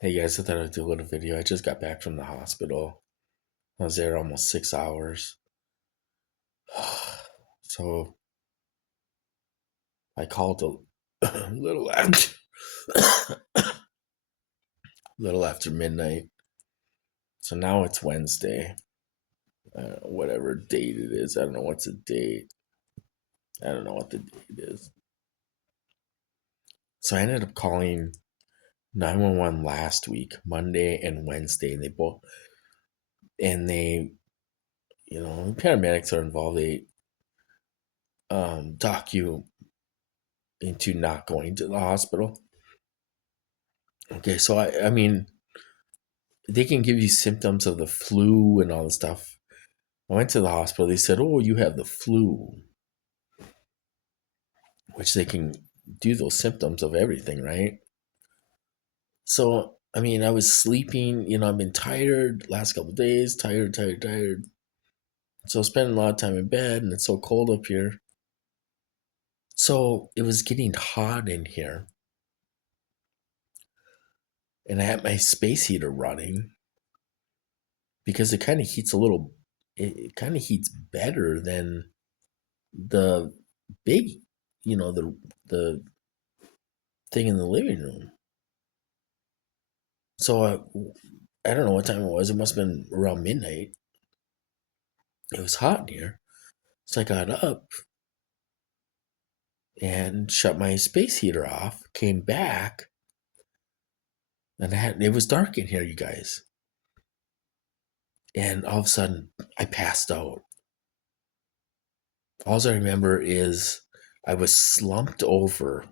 Hey guys, I thought I'd do a little video. I just got back from the hospital. I was there almost 6 hours. So I called a little after little after midnight. So now it's Wednesday. Whatever date it is. I don't know what's the date. I don't know what the date is. So I ended up calling 911 last week, Monday and Wednesday, and they paramedics are involved. They dock you into not going to the hospital. Okay, so I mean, they can give you symptoms of the flu and all this stuff. I went to the hospital. They said, "Oh, you have the flu," which they can do those symptoms of everything, right? So, I mean, I was sleeping. I've been tired last couple of days. Tired, tired, tired. So, spending a lot of time in bed, and it's so cold up here. So, it was getting hot in here, and I had my space heater running because it kind of heats a little. It kind of heats better than the big, the thing in the living room. So I don't know what time it was. It must have been around midnight. It was hot in here. So I got up and shut my space heater off, came back, and it was dark in here, you guys. And all of a sudden, I passed out. All I remember is I was slumped over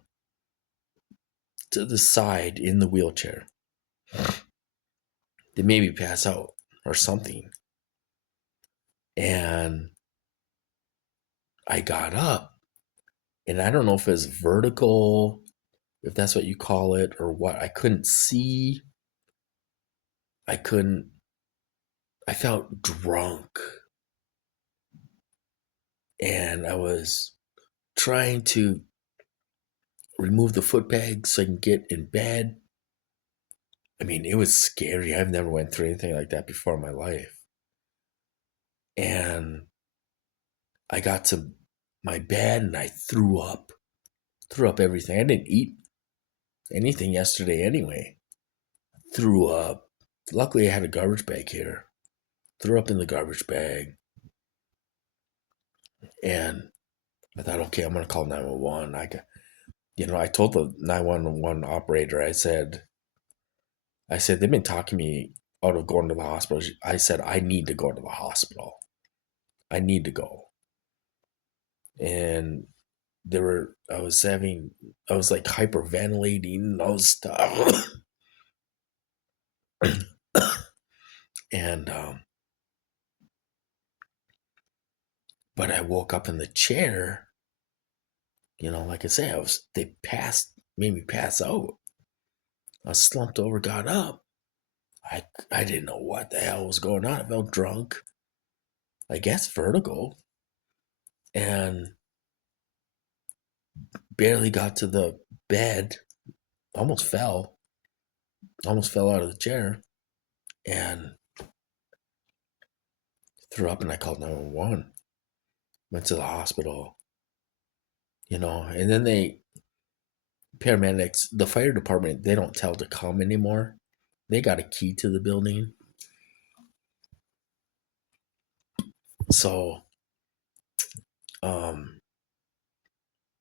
to the side in the wheelchair. They made me pass out or something. And I got up, and I don't know if it was vertical, if that's what you call it, or what. I couldn't see. I couldn't. I felt drunk, and I was trying to remove the foot peg so I can get in bed. I mean, it was scary. I've never went through anything like that before in my life. And I got to my bed and I threw up everything. I didn't eat anything yesterday anyway. Threw up. Luckily, I had a garbage bag here. Threw up in the garbage bag. And I thought, okay, I'm gonna call 911. I told the 911 operator, I said they've been talking me out of going to the hospital. I said I need to go to the hospital. I need to go. And I was like hyperventilating and all this stuff. and But I woke up in the chair. Like I say, made me pass out. I slumped over, got up. I didn't know what the hell was going on. I felt drunk. I guess vertigo. And barely got to the bed. Almost fell out of the chair, and threw up. And I called 911. Went to the hospital. And then paramedics, the fire department, they don't tell to come anymore. They got a key to the building. So, um,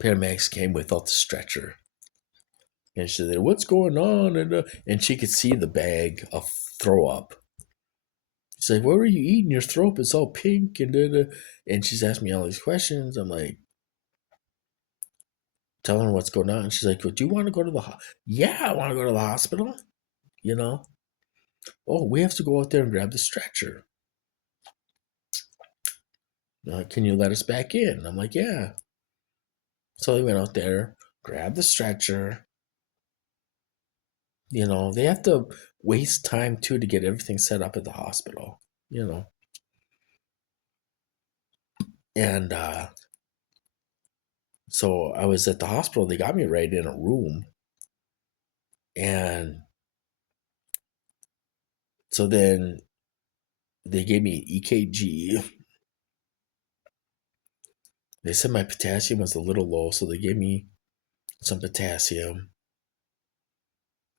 paramedics came without the stretcher. And she said, "What's going on?" And she could see the bag of throw up. She's like, "What were you eating? Your throat is all pink." And she's asking me all these questions. I'm like, telling her what's going on. She's like, "Well, do you want to go to Yeah, I want to go to the hospital. You know? Oh, we have to go out there and grab the stretcher. Can you let us back in?" I'm like, "Yeah." So they went out there, grabbed the stretcher. They have to waste time too to get everything set up at the hospital. You know, and So I was at the hospital. They got me right in a room, and So then they gave me EKG. They said my potassium was a little low, so they gave me some potassium,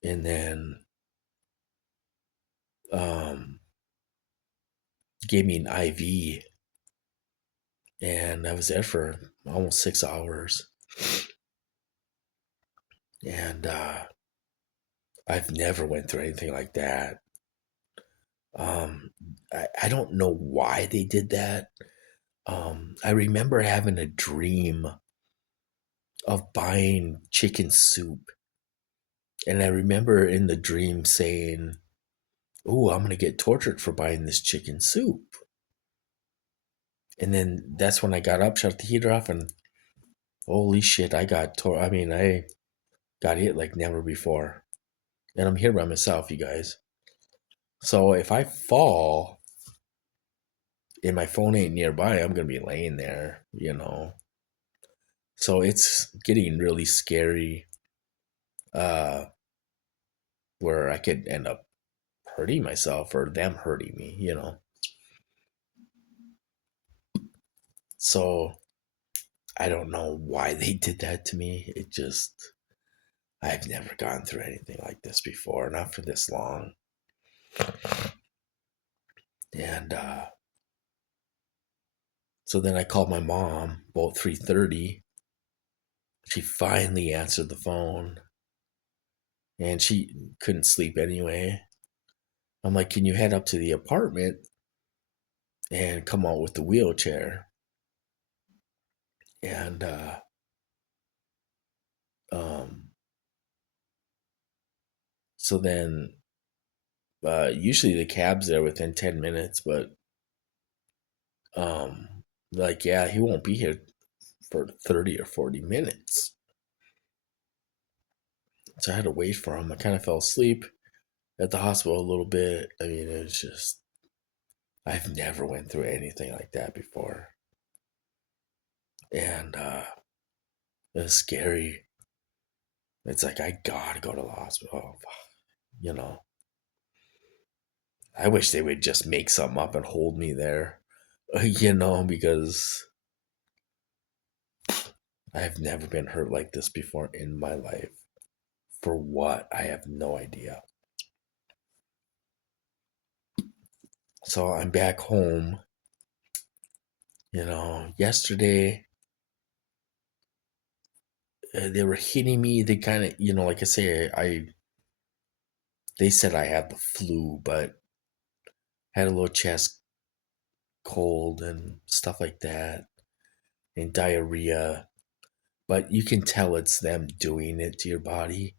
and then um, gave me an IV, and I was there for almost 6 hours. And I've never went through anything like that. Um, I don't know why they did that. I remember having a dream of buying chicken soup. And I remember in the dream saying, "Oh, I'm going to get tortured for buying this chicken soup." And then that's when I got up, shut the heater off, and holy shit, I got hit like never before. And I'm here by myself, you guys. So if I fall and my phone ain't nearby, I'm going to be laying there. So it's getting really scary, uh, where I could end up hurting myself or them hurting me. So I don't know why they did that to me. I've never gone through anything like this before, not for this long. And so then I called my mom about 3:30. She finally answered the phone, and she couldn't sleep anyway. I'm like, "Can you head up to the apartment and come out with the wheelchair?" And um, so then usually the cab's there within 10 minutes, but um, like, yeah, he won't be here for 30 or 40 minutes. So I had to wait for him. I kind of fell asleep at the hospital a little bit. I mean, it was just, I've never went through anything like that before. And it was scary. It's like, I gotta go to the hospital. You know, I wish they would just make something up and hold me there, because I've never been hurt like this before in my life. For what? I have no idea. So I'm back home. Yesterday they were hitting me. They kind of, like I say, they said I had the flu, but had a little chest cold and stuff like that, and diarrhea. But you can tell it's them doing it to your body.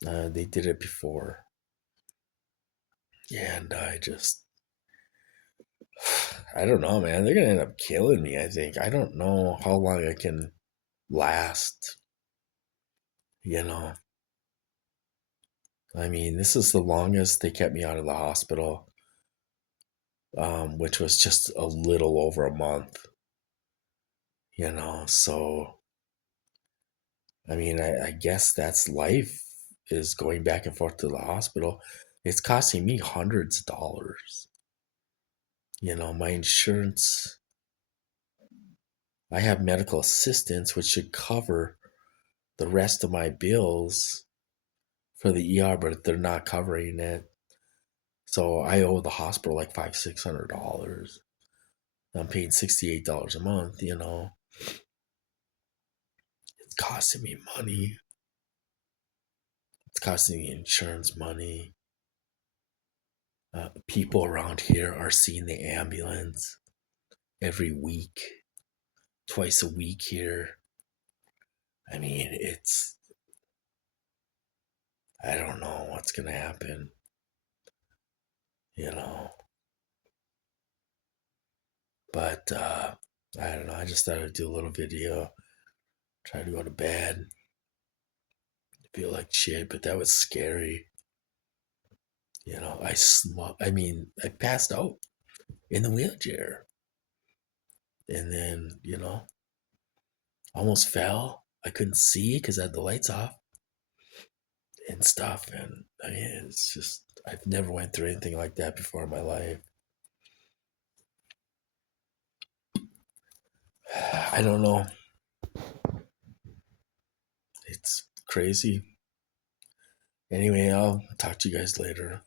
They did it before, and I don't know, man. They're gonna end up killing me. I think. I don't know how long I can last. You know, I mean, this is the longest they kept me out of the hospital, which was just a little over a month. So I mean, I guess that's life, is going back and forth to the hospital. It's costing me hundreds of dollars. My insurance, I have medical assistance, which should cover the rest of my bills for the ER, but they're not covering it. So I owe the hospital like $600. I'm paying $68 a month. It's costing me money. It's costing me insurance money. People around here are seeing the ambulance every week, twice a week here. I mean, I don't know what's going to happen, you know. But I don't know. I just thought I'd do a little video, try to go to bed, feel like shit, but that was scary. I passed out in the wheelchair, and then, almost fell. I couldn't see because I had the lights off and stuff. And I mean, it's just, I've never went through anything like that before in my life. I don't know. It's crazy. Anyway, I'll talk to you guys later.